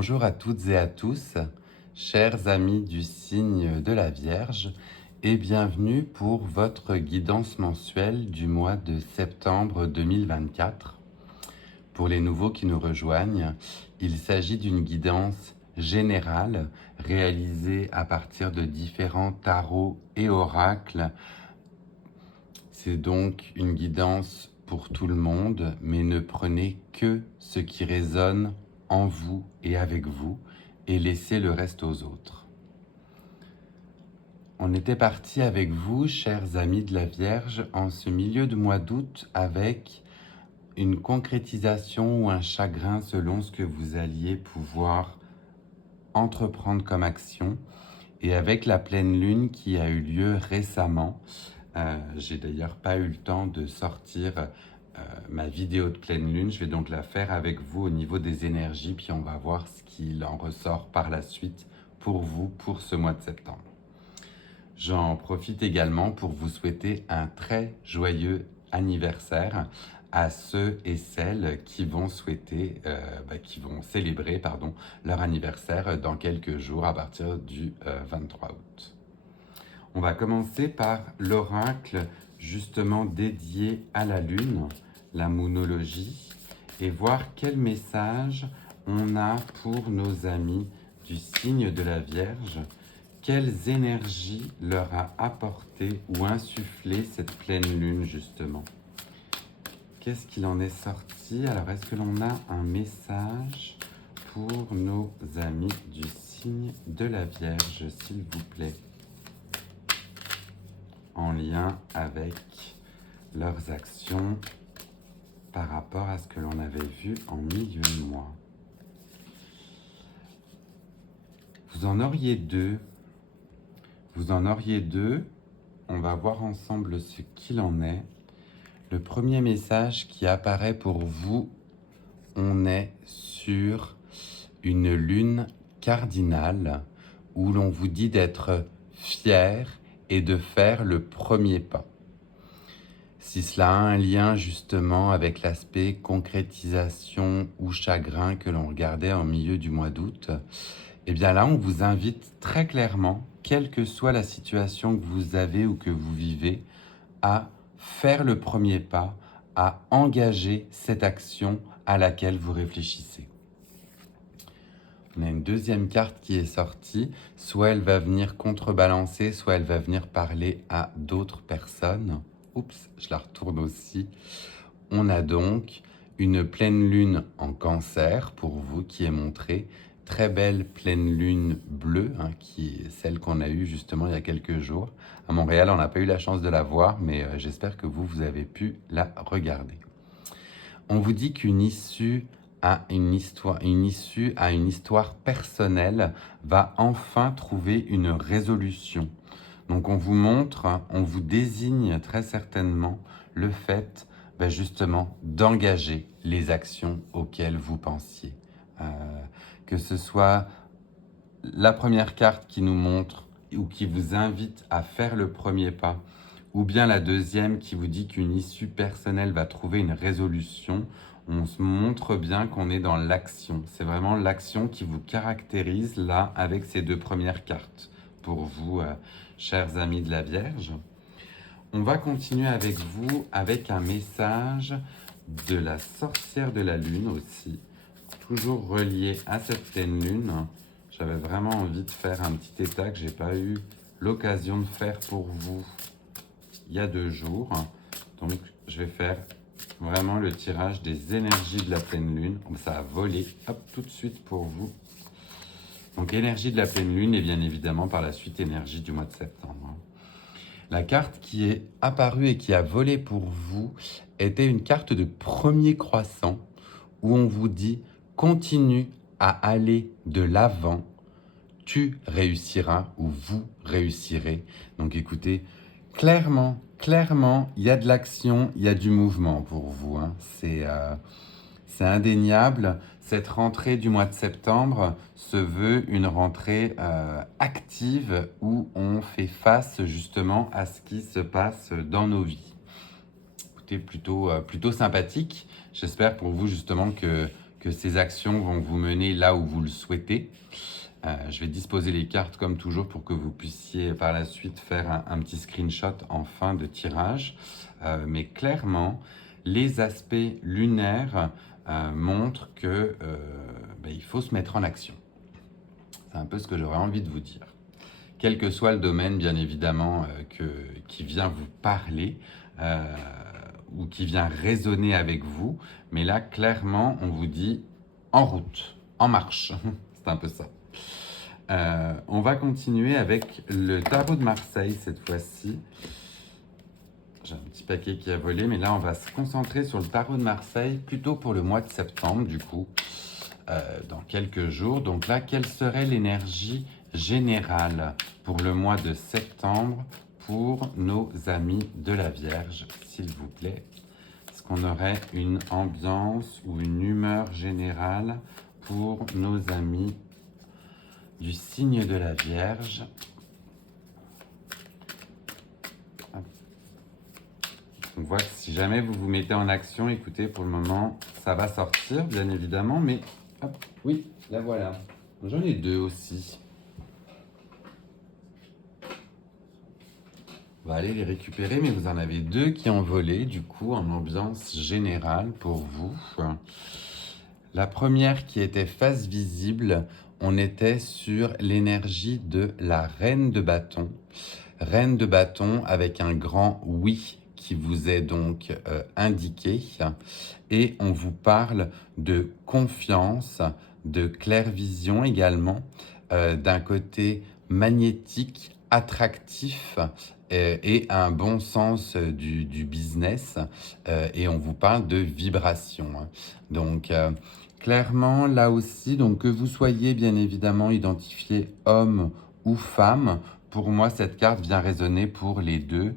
Bonjour à toutes et à tous, chers amis du signe de la Vierge, et bienvenue pour votre guidance mensuelle du mois de septembre 2024. Pour les nouveaux qui nous rejoignent, il s'agit d'une guidance générale réalisée à partir de différents tarots et oracles. C'est donc une guidance pour tout le monde, mais ne prenez que ce qui résonne en vous et avec vous, et laissez le reste aux autres. On était parti avec vous, chers amis de la Vierge, en ce milieu de mois d'août avec une concrétisation ou un chagrin selon ce que vous alliez pouvoir entreprendre comme action. Et avec la pleine lune qui a eu lieu récemment, j'ai d'ailleurs pas eu le temps de sortir ma vidéo de pleine lune. Je vais donc la faire avec vous au niveau des énergies, puis on va voir ce qu'il en ressort par la suite pour vous pour ce mois de septembre. J'en profite également pour vous souhaiter un très joyeux anniversaire à ceux et celles qui vont célébrer leur anniversaire dans quelques jours à partir du 23 août. On va commencer par l'oracle justement dédié à la lune, la moonologie, et voir quel message on a pour nos amis du signe de la Vierge. Quelles énergies leur a apporté ou insufflé cette pleine lune, justement? Qu'est-ce qu'il en est sorti? Alors, est-ce que l'on a un message pour nos amis du signe de la Vierge, s'il vous plaît, en lien avec leurs actions par rapport à ce que l'on avait vu en milieu de mois? Vous en auriez deux. On va voir ensemble ce qu'il en est. Le premier message qui apparaît pour vous, on est sur une lune cardinale où l'on vous dit d'être fier et de faire le premier pas. Si cela a un lien justement avec l'aspect concrétisation ou chagrin que l'on regardait en milieu du mois d'août, eh bien là, on vous invite très clairement, quelle que soit la situation que vous avez ou que vous vivez, à faire le premier pas, à engager cette action à laquelle vous réfléchissez. On a une deuxième carte qui est sortie, soit elle va venir contrebalancer, soit elle va venir parler à d'autres personnes. Oups, je la retourne aussi. On a donc une pleine lune en Cancer pour vous qui est montrée. Très belle pleine lune bleue, qui est celle qu'on a eue justement il y a quelques jours. À Montréal, on n'a pas eu la chance de la voir, mais j'espère que vous avez pu la regarder. On vous dit qu'une issue à une histoire personnelle va enfin trouver une résolution. Donc on vous montre, on vous désigne très certainement le fait justement d'engager les actions auxquelles vous pensiez. Que ce soit la première carte qui nous montre ou qui vous invite à faire le premier pas, ou bien la deuxième qui vous dit qu'une issue personnelle va trouver une résolution, on se montre bien qu'on est dans l'action. C'est vraiment l'action qui vous caractérise là avec ces deux premières cartes pour vous, chers amis de la Vierge. On va continuer avec vous avec un message de la sorcière de la lune aussi, toujours relié à cette pleine lune. J'avais vraiment envie de faire un petit état que je n'ai pas eu l'occasion de faire pour vous il y a 2 jours. Donc je vais faire vraiment le tirage des énergies de la pleine lune. Ça a volé, hop, tout de suite pour vous. Donc énergie de la pleine lune et bien évidemment par la suite énergie du mois de septembre. La carte qui est apparue et qui a volé pour vous était une carte de premier croissant où on vous dit continue à aller de l'avant, tu réussiras ou vous réussirez. Donc écoutez, clairement, il y a de l'action, il y a du mouvement pour vous. C'est indéniable. Cette rentrée du mois de septembre se veut une rentrée active où on fait face justement à ce qui se passe dans nos vies. Écoutez, plutôt sympathique. J'espère pour vous justement que que ces actions vont vous mener là où vous le souhaitez. Je vais disposer les cartes comme toujours pour que vous puissiez par la suite faire un petit screenshot en fin de tirage. Mais clairement, les aspects lunaires montrent que il faut se mettre en action. C'est un peu ce que j'aurais envie de vous dire. Quel que soit le domaine, bien évidemment, qui vient vous parler ou qui vient résonner avec vous. Mais là, clairement, on vous dit en route, en marche. C'est un peu ça. On va continuer avec le tarot de Marseille cette fois-ci. J'ai un petit paquet qui a volé, mais là, on va se concentrer sur le tarot de Marseille, plutôt pour le mois de septembre, du coup, dans quelques jours. Donc là, quelle serait l'énergie générale pour le mois de septembre pour nos amis de la Vierge, s'il vous plaît? Est-ce qu'on aurait une ambiance ou une humeur générale pour nos amis du signe de la Vierge? On voit que si jamais vous vous mettez en action, écoutez, pour le moment, ça va sortir, bien évidemment, mais hop, oui, la voilà. J'en ai deux aussi. On va aller les récupérer, mais vous en avez deux qui ont volé, du coup, en ambiance générale pour vous. La première qui était face visible, on était sur l'énergie de la reine de bâton. Reine de bâton avec un grand oui qui vous est donc indiqué. Et on vous parle de confiance, de clairvision également, d'un côté magnétique, attractif et un bon sens du business. Et on vous parle de vibration. Donc, clairement, là aussi, donc que vous soyez bien évidemment identifié homme ou femme, pour moi, cette carte vient résonner pour les deux.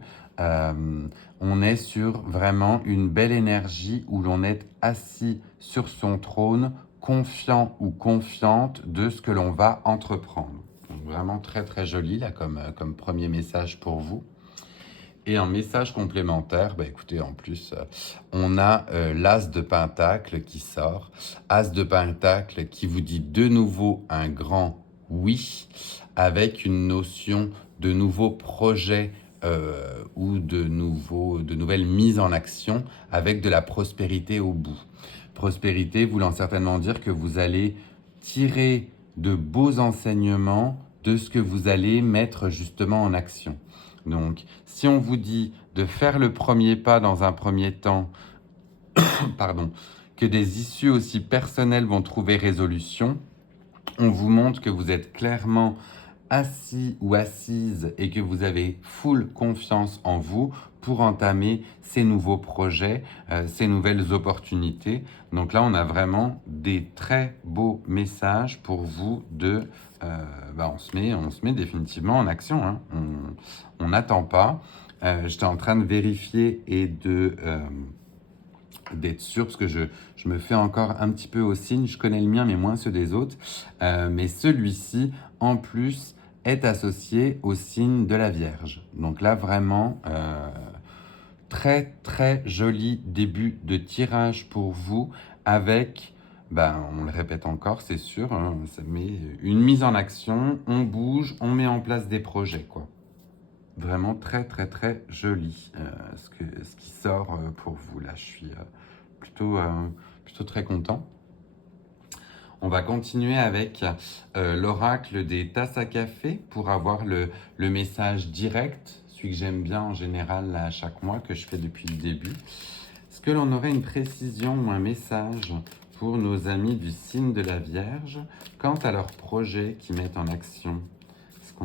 On est sur vraiment une belle énergie où l'on est assis sur son trône, confiant ou confiante de ce que l'on va entreprendre. Donc, vraiment très très joli là comme premier message pour vous. Et en message complémentaire, écoutez, en plus, on a l'As de Pentacle qui sort. As de Pentacle qui vous dit de nouveau un grand oui, avec une notion de nouveaux projets ou de nouvelles mises en action, avec de la prospérité au bout. Prospérité voulant certainement dire que vous allez tirer de beaux enseignements de ce que vous allez mettre justement en action. Donc, si on vous dit de faire le premier pas dans un premier temps, pardon, que des issues aussi personnelles vont trouver résolution, on vous montre que vous êtes clairement assis ou assise et que vous avez full confiance en vous pour entamer ces nouveaux projets, ces nouvelles opportunités. Donc là, on a vraiment des très beaux messages pour vous de... on se met définitivement en action, hein. On n'attend pas. J'étais en train de vérifier et d'être sûr, parce que je me fais encore un petit peu au signe. Je connais le mien, mais moins ceux des autres. Mais celui-ci, en plus, est associé au signe de la Vierge. Donc là, vraiment, très, très joli début de tirage pour vous, avec, on le répète encore, c'est sûr, hein, mais une mise en action, on bouge, on met en place des projets, quoi. Vraiment très très très joli ce qui sort pour vous là. Je suis plutôt très content. On va continuer avec l'oracle des tasses à café pour avoir le message direct, celui que j'aime bien en général là, à chaque mois, que je fais depuis le début. Est-ce que l'on aurait une précision ou un message pour nos amis du signe de la Vierge quant à leurs projets qu'ils mettent en action?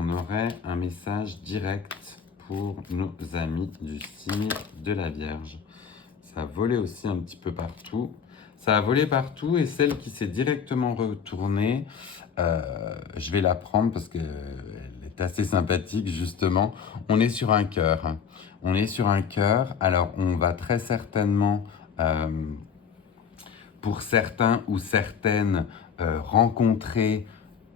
On aurait un message direct pour nos amis du signe de la Vierge. Ça a volé aussi un petit peu partout. Ça a volé partout et celle qui s'est directement retournée, je vais la prendre parce qu'elle est assez sympathique justement. On est sur un cœur. On est sur un cœur. Alors on va très certainement, pour certains ou certaines, rencontrer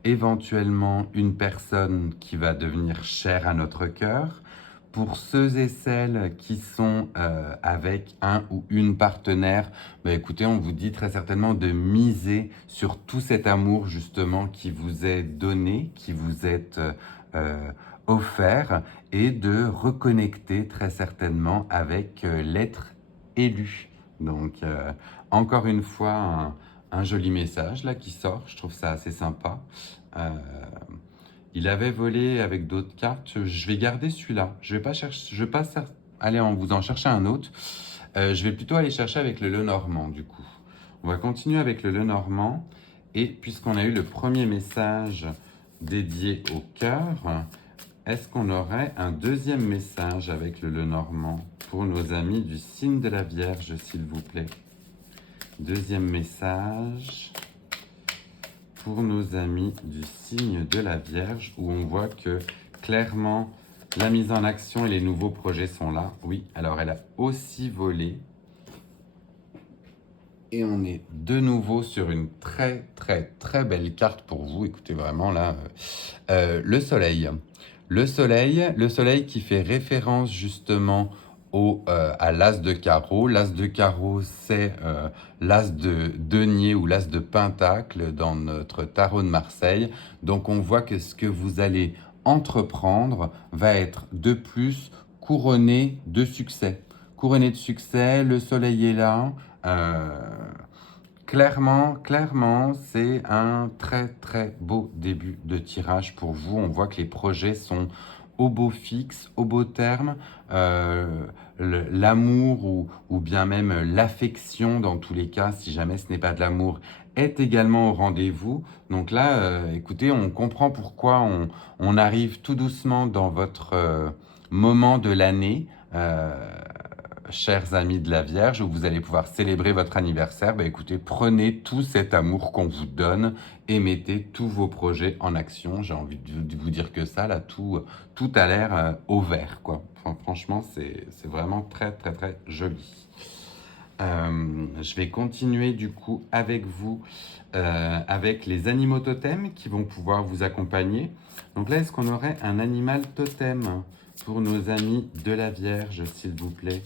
éventuellement une personne qui va devenir chère à notre cœur. Pour ceux et celles qui sont avec un ou une partenaire, bah écoutez, on vous dit très certainement de miser sur tout cet amour justement qui vous est donné, qui vous est offert, et de reconnecter très certainement avec l'être élu. Donc, encore une fois, un joli message là qui sort, je trouve ça assez sympa. Il avait volé avec d'autres cartes. Je vais garder celui-là. Je vais pas chercher, je vais pas aller vous en chercher un autre. Je vais plutôt aller chercher avec le Lenormand du coup. On va continuer avec le Lenormand. Et puisqu'on a eu le premier message dédié au cœur, est-ce qu'on aurait un deuxième message avec le Lenormand pour nos amis du signe de la Vierge, s'il vous plaît? Deuxième message pour nos amis du signe de la Vierge, où on voit que clairement la mise en action et les nouveaux projets sont là. Oui, alors elle a aussi volé. Et on est de nouveau sur une très très très belle carte pour vous. Écoutez vraiment là, le soleil. Le soleil qui fait référence justement à l'as de carreau. L'as de carreau, c'est l'as de denier ou l'as de pentacle dans notre tarot de Marseille. Donc on voit que ce que vous allez entreprendre va être de plus couronné de succès. Couronné de succès, le soleil est là. Clairement, c'est un très très beau début de tirage pour vous. On voit que les projets sont au beau fixe, au beau terme. L'amour ou bien même l'affection, dans tous les cas, si jamais ce n'est pas de l'amour, est également au rendez-vous. Donc là, écoutez, on comprend pourquoi on arrive tout doucement dans votre moment de l'année. Chers amis de la Vierge, où vous allez pouvoir célébrer votre anniversaire. Bah, écoutez, prenez tout cet amour qu'on vous donne et mettez tous vos projets en action. J'ai envie de vous dire que ça, là, tout a l'air au vert, quoi. Enfin, franchement, c'est vraiment très, très, très joli. Je vais continuer du coup avec vous, avec les animaux totems qui vont pouvoir vous accompagner. Donc là, est-ce qu'on aurait un animal totem pour nos amis de la Vierge, s'il vous plaît?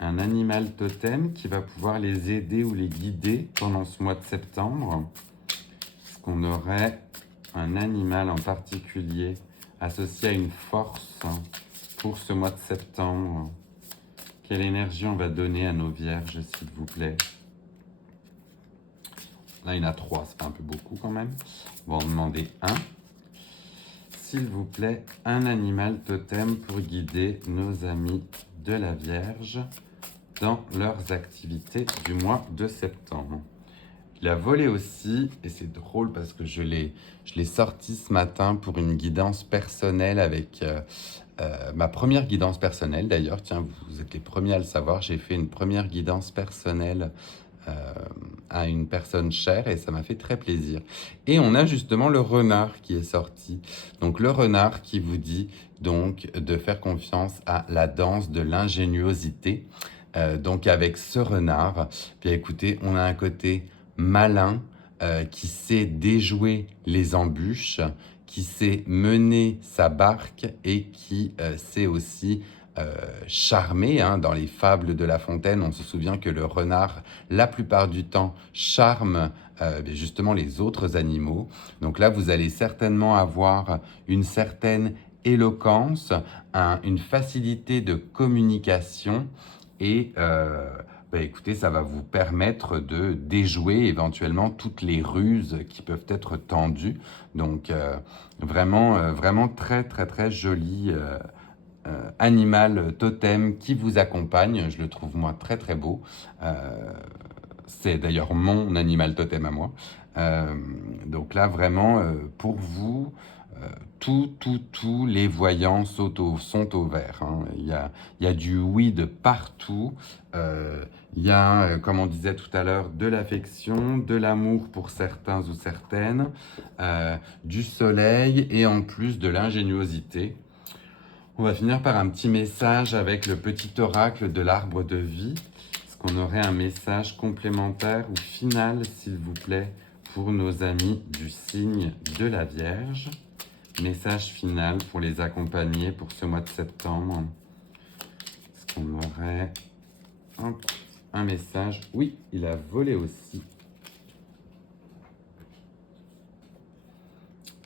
Un animal totem qui va pouvoir les aider ou les guider pendant ce mois de septembre. Est-ce qu'on aurait un animal en particulier associé à une force pour ce mois de septembre? Quelle énergie on va donner à nos vierges, s'il vous plaît? Là, il y en a 3, c'est un peu beaucoup quand même. On va en demander un. S'il vous plaît, un animal totem pour guider nos amis de la Vierge dans leurs activités du mois de septembre. Il a volé aussi, et c'est drôle parce que je l'ai sorti ce matin pour une guidance personnelle avec ma première guidance personnelle. D'ailleurs, tiens, vous êtes les premiers à le savoir, j'ai fait une première guidance personnelle à une personne chère et ça m'a fait très plaisir. Et on a justement le renard qui est sorti. Donc le renard qui vous dit donc de faire confiance à la danse de l'ingéniosité. Donc avec ce renard, bien écoutez, on a un côté malin qui sait déjouer les embûches, qui sait mener sa barque et qui sait aussi charmer. Hein. Dans les fables de La Fontaine, on se souvient que le renard, la plupart du temps, charme justement les autres animaux. Donc là, vous allez certainement avoir une certaine éloquence, une facilité de communication. Et écoutez, ça va vous permettre de déjouer éventuellement toutes les ruses qui peuvent être tendues. Donc vraiment très très très joli animal totem qui vous accompagne. Je le trouve moi très très beau. C'est d'ailleurs mon animal totem à moi. Donc là vraiment pour vous, tous les voyants sont au vert. Hein. Il y a du oui de partout. Il y a, comme on disait tout à l'heure, de l'affection, de l'amour pour certains ou certaines, du soleil et en plus de l'ingéniosité. On va finir par un petit message avec le petit oracle de l'arbre de vie. Est-ce qu'on aurait un message complémentaire ou final, s'il vous plaît, pour nos amis du signe de la Vierge? Message final pour les accompagner pour ce mois de septembre. on aurait un message. Oui, il a volé aussi.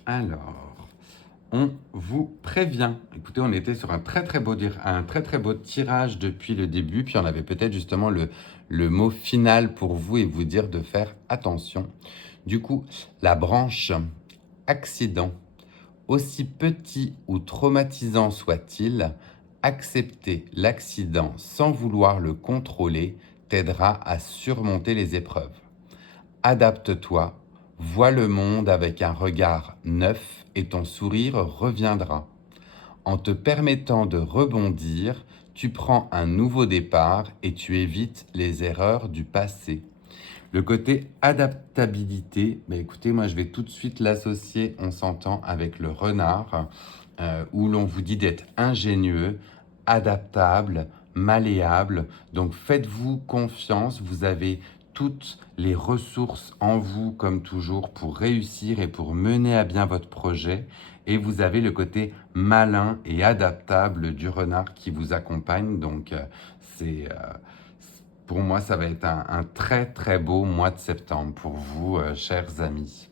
Alors, on vous prévient. Écoutez, on était sur un très très beau tirage depuis le début, puis on avait peut-être justement le mot final pour vous et vous dire de faire attention. Du coup, la branche accident, aussi petit ou traumatisant soit-il, accepter l'accident sans vouloir le contrôler t'aidera à surmonter les épreuves. Adapte-toi, vois le monde avec un regard neuf et ton sourire reviendra. En te permettant de rebondir, tu prends un nouveau départ et tu évites les erreurs du passé. Le côté adaptabilité, écoutez, moi je vais tout de suite l'associer, on s'entend, avec le renard, où l'on vous dit d'être ingénieux, adaptable, malléable. Donc faites-vous confiance, vous avez toutes les ressources en vous, comme toujours, pour réussir et pour mener à bien votre projet. Et vous avez le côté malin et adaptable du renard qui vous accompagne. Donc pour moi, ça va être un très très beau mois de septembre pour vous, chers amis.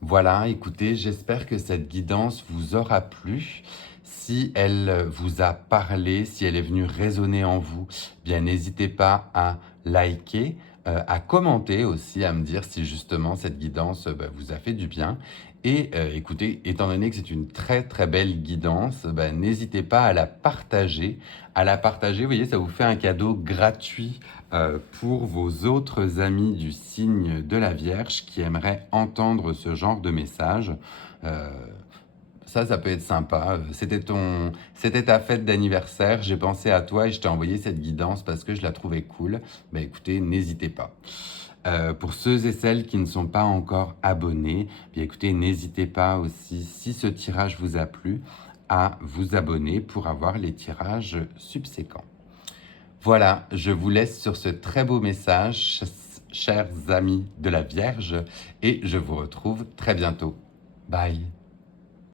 Voilà, écoutez, j'espère que cette guidance vous aura plu. Si elle vous a parlé, si elle est venue résonner en vous, bien n'hésitez pas à liker, à commenter aussi, à me dire si justement cette guidance vous a fait du bien. Et écoutez, étant donné que c'est une très très belle guidance, n'hésitez pas à la partager. À la partager, vous voyez, ça vous fait un cadeau gratuit pour vos autres amis du signe de la Vierge qui aimeraient entendre ce genre de message. Ça peut être sympa. C'était ta fête d'anniversaire, j'ai pensé à toi et je t'ai envoyé cette guidance parce que je la trouvais cool. Écoutez, n'hésitez pas. Pour ceux et celles qui ne sont pas encore abonnés, écoutez, n'hésitez pas aussi, si ce tirage vous a plu, à vous abonner pour avoir les tirages subséquents. Voilà, je vous laisse sur ce très beau message, chers amis de la Vierge, et je vous retrouve très bientôt. Bye.